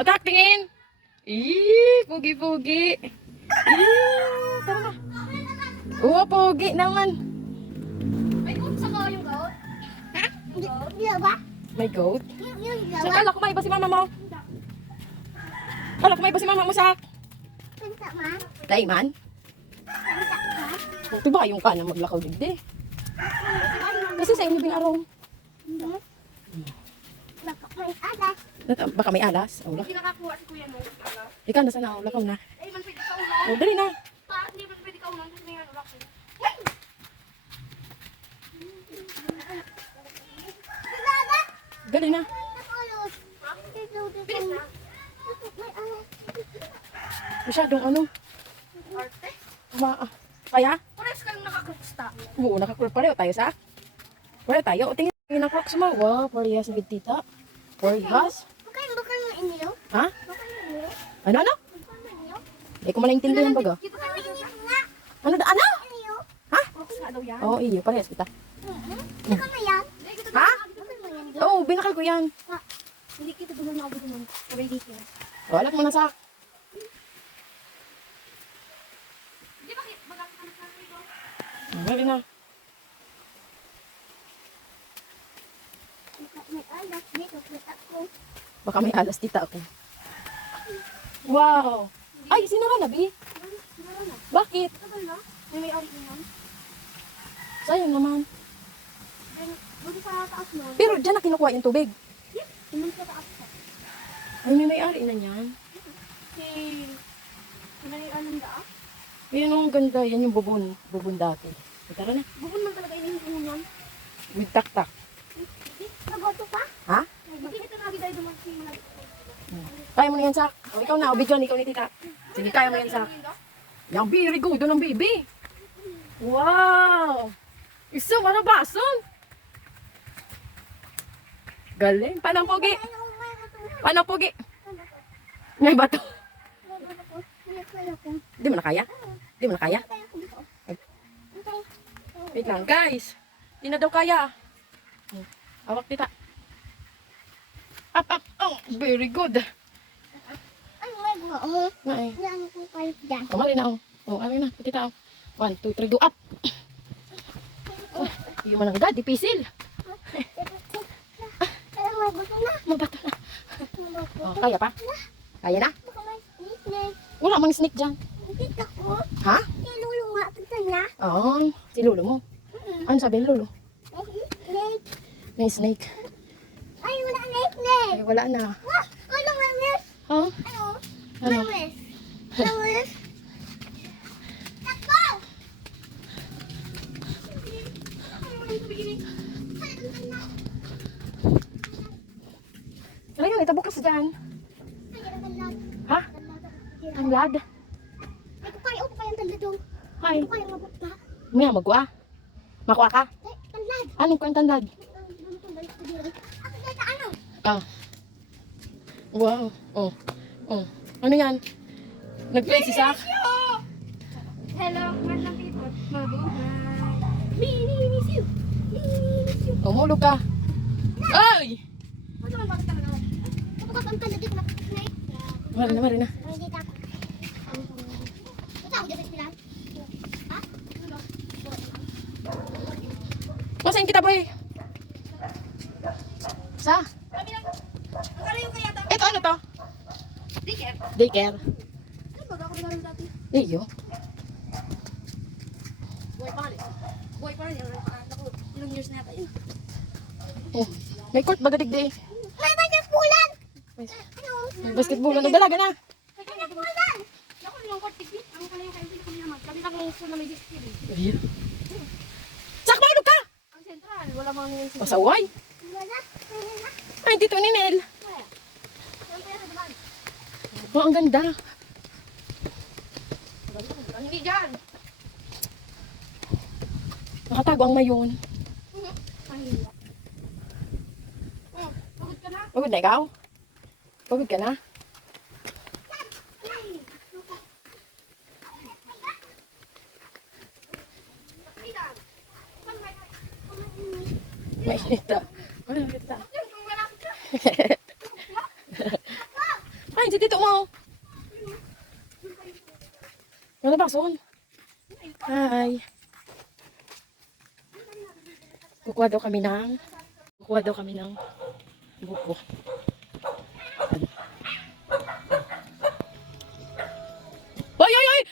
Oh, tak, tingin. Ih, pugi-pugi. Ih, tara na. Oo, pugi naman. May goat sa ko yung goat? Ha? Yung ba? May goat? Yung Sa kala ko may iba si mama mo. Kala ko may iba si mama mo sa Pinta man? Daiman. Pinta ka? Ito ba yung ka na maglakaw digdi? Kasi sa inyo binarong. Hindi. Baka may alas. Baka may alas. Oh, Hindi nakakuha si kuya nung alas. ikaw na sana, lakaw na. Eh, man pwede ka ulang. Oh, dali na. Hindi man pwede ka ulang. Kasi may ano laki. Dali na. Bilis na. Masyadong ano. Arte? Kaya? Pares kang nakakrusta. Oo, nakakulot pareho tayo sa. Pareho tayo. O, tingin ang crocs mo. Wow, parehas sa tita. Parehas. Baka yung inyo? Ha? Baka yung inyo? Ano? Baka yung inyo? Hindi ko malaintindihan baga. Baka yung inyo nga. Ano? Ano? Inyo? Ha? Crocs nga daw yan. Oo, iyo. Parehas kita. Baka na yan? Ha? Baka mo yan. Oo, binakal ko yan. Hindi kita doon na ako doon. Ready ka. Wala mo na sa. Di ba baga ka na dito? Dali na. May alas dito. May ako. Baka may alas tita ako. Wow. Ay, sinara na, Bi. Meron na. Bakit? Tagal na. May ari naman. Sayang naman. Then, buti sa taas mo. Pero dyan na kinukuha yung tubig. Naman sa taas ko. Ay, may may-ari na yan. Si... May alam da? Ayan ang ganda. Yan yung bubon. Bubon dati. Tara na. Bukod man talaga inihin mo yan. With tak-tak. Nagoto ka? Ha? Bakit ito nagigay duman si Kaya mo na yan, Sak. O, ikaw na. O, bigyan. Ikaw ni tita. Sige, kaya mo yan, Sak. Yung very good. Doon ang baby. Wow! Isa, wala bason. Galing. Paano pogi? Paano pogi? May bato. Di mo na kaya? Di mo na kaya? Wait lang, guys. Di na daw kaya. Hawak tita. Up, up. Oh, very good. Ano may gawa mo? Ay. Yan ko kayo dyan. Kamali na, oh. Oh, ano na, tita, oh. 1, 2, 3, go up. Oh, hindi mo nang di pisil. Pero may gusto na. Mabato na. Oh, kaya pa? Kaya na? Baka may snake. Wala mang snake dyan. Kita ko. Ha? Si Lulu nga. Tignan niya. Oo, si lolo mo. Ano sabi ni lolo? Snake. May snake. Ay, wala na snake. Ay, wala na. Wah! Ano may miss? Oh, Ano? Ano? May miss. Ano miss? Takbo! ano yun? Ito bukas dyan. Ha? Tanglad? Ay, kukaya ko kayang tanda dong. Ay, Kukaya mabukta. maya magwa. Makuha ka? Ay, tanlad. Anong ko yung tanglad? Ako dito, ano? Ah. Wow. Oh. Oh. Ano yan? Nag-play si Sak. Hello, mga people. Mabuhay. Miss you. Miss you. Umulog ka. Ay! Ano naman bakit ka na naman? Kapag ang tanda dito na snake. Marina, Marina. Ay, dito ako. Ito ako dito sa espilan. Ha? Ano? Masain kita, boy. Sa? Kami lang. Ang kalayo kaya ito. Ito ano to? Daycare. Daycare. Ano ba ako naman dati? Iyo. Buhay pa rin. Buhay pa rin. Naku, ilang years na yata yun. Oh. May court baga digdi. May basketballan! May Ano? may basketball na nagdalaga na. May basketballan! Naku, ilang court tigit. Ang kalayo kayo hindi kami naman. Kami lang yung school na may discipline. Iyo. Sak, maulog ka! Ang sentral, wala mga ngayon O, saway. Wala. Wala. Ay, dito ni Nel. Wala. Ang pera naman. Oh, ang ganda. Hindi dyan. Nakatago ang mayon. Mahila. Pagod ka na? Pagod na ikaw? Pagod ka na? May kita. May kita. si Tito mo. Ano ba, son? Hi. Kukuha daw kami ng buko. Hoy, hoy, hoy!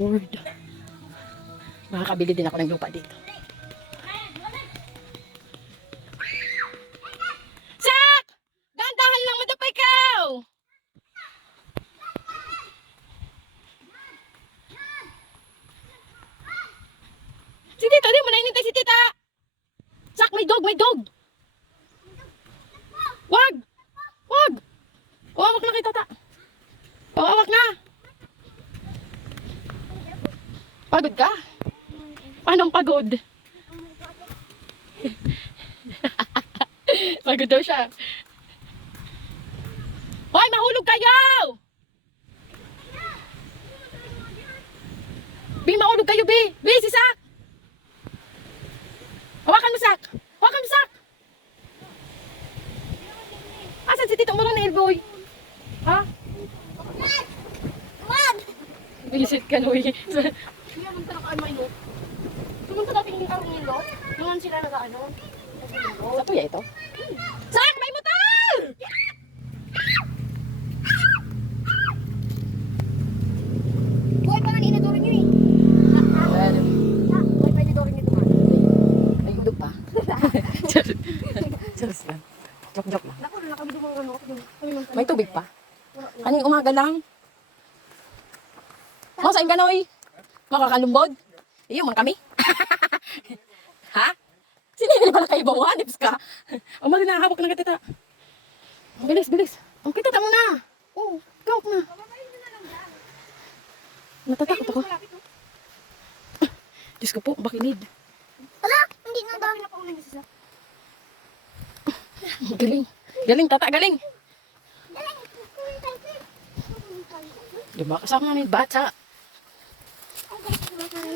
Lord. Makakabili din ako ng lupa dito. Sak! Dahan-dahan lang, madapay ikaw! Si Tita, di mo na inintay si Tita! Sak, may dog, may dog! Wag! Wag! Awak na kay Tata. Awak na! Pagod ka? Anong pagod? Pagod daw siya. Hoy, mahulog kayo! Bi, mahulog kayo, Bi! Bi, si Sak! Hawakan mo, Sak! Hawakan mo, Sak! Asan si Tito Morong na Elboy? Ha? Wag! Visit ka, Noy. Kaya magtanong ka ano ino. Pumunta natin yung karong ino. Doon sila nag-ano. Sa tuya ito? Sak, may motor! Buhay pa nga inadorin nyo eh. Buhay pa inadorin nyo ito. May udog pa. Charos lang. Joke lang. Naku, nakabili mo ano. May tubig pa. Kaning umaga lang. Mo sa Inganoy? Makakalumbod? Iyo man kami. Ha? Sinili pala kayo ba? Nips ka. Ang mali na hawak ng katita. Bilis, bilis. Ang kita mo na. Oh, go na. Natatakot ako. Diyos ko po, bakinid. Wala, hindi na dami na pa ulit isa. Galing. Galing, tata, galing. Diba, kasama namin bata.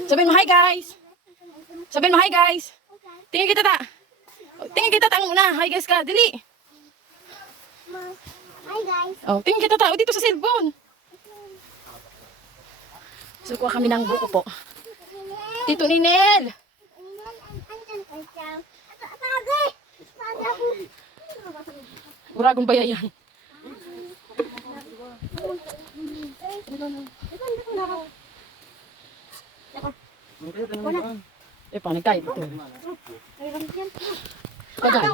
Sabihin mo, hi guys. Sabihin mo, hi guys. Tingin kita ta. Tingin kita ta muna. Hi guys ka, dili. Hi guys. Oh, tingin kita ta. O, dito sa cellphone. So, kuha kami ng buko po. Tito Ninel. Uragong bayayan. Eh, paano tayo dito? Bagay.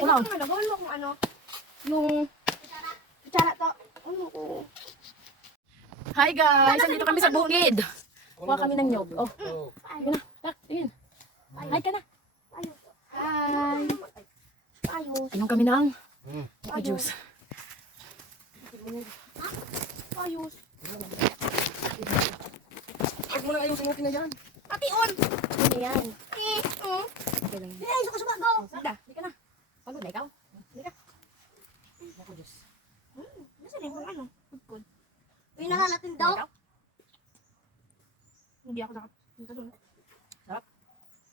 Wala. Gawin mo kung ano. Yung kutsara to. Hi guys! Nandito kami sa bukid. Kuha kami ng nyog. Oh, tingin na. Tak, tingin. Hi ka na. Hi. Ayos. Inom kami ng juice. Ayos. Huwag mo na ayong sinukin na yan. Ati on. Ano yan? Okay lang. Ay, suka ko. Sada, di ka na. Pagod na ikaw? Di ka. Ako juice. Nasa rin kung ano. Good. Pinalalatin daw. Ikaw? Hindi ako nakapunta doon. Sarap.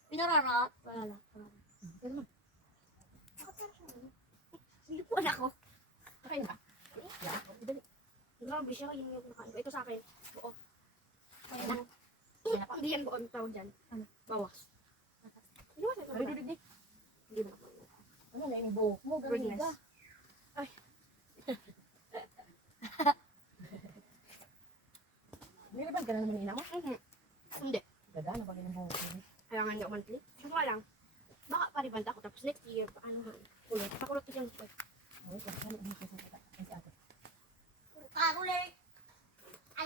Pinararat. Wala. Yan naman. Hindi po ako. Kakain ka? Yeah. Dali. Grabe siya. Yung nakain ko. Ito sa akin. Oo. Kaya Ano? na. Hindi yan buo ang tawag dyan. Ano? Bawas. Hindi ba? Ay, di. Hindi ba? Ano na yung buhok mo? Galing Goodness. ka. Ay. Niliban ka na naman ina mo? Hindi. Ganda, ano ba yung buhok mo? Kaya nga hindi ako monthly. Sabi ko lang. Baka paribanda ako. Tapos next year, paano nga? Ulit. Pakulot ko dyan. Ay, ano yung sa tata? Ay, si ate. Kakulit!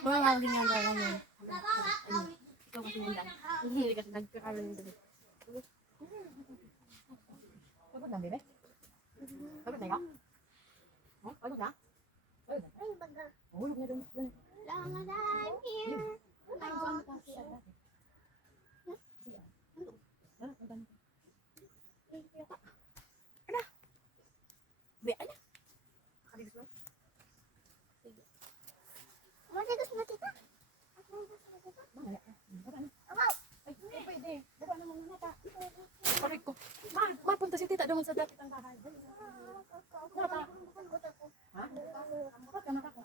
Mga ginagawa ngayon. Ikaw kasi nandang. Hindi kasi nagkakaroon yung dali. Pagod na, bebe? Pagod na ikaw? Oh, pagod na? Pagod na? Ay, baga. Hulog na doon. Lang I'm here. Be, ano? Nakaligas mo? Sige. Matigas na tita. Ay, pwede. Baba naman muna ta. Parik ko. Ma, mapunta si tita doon sa dapit ang bahay. Ha? Bakit ka nakako?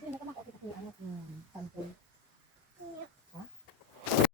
Hindi, nakamako kita kung ano kung sampo.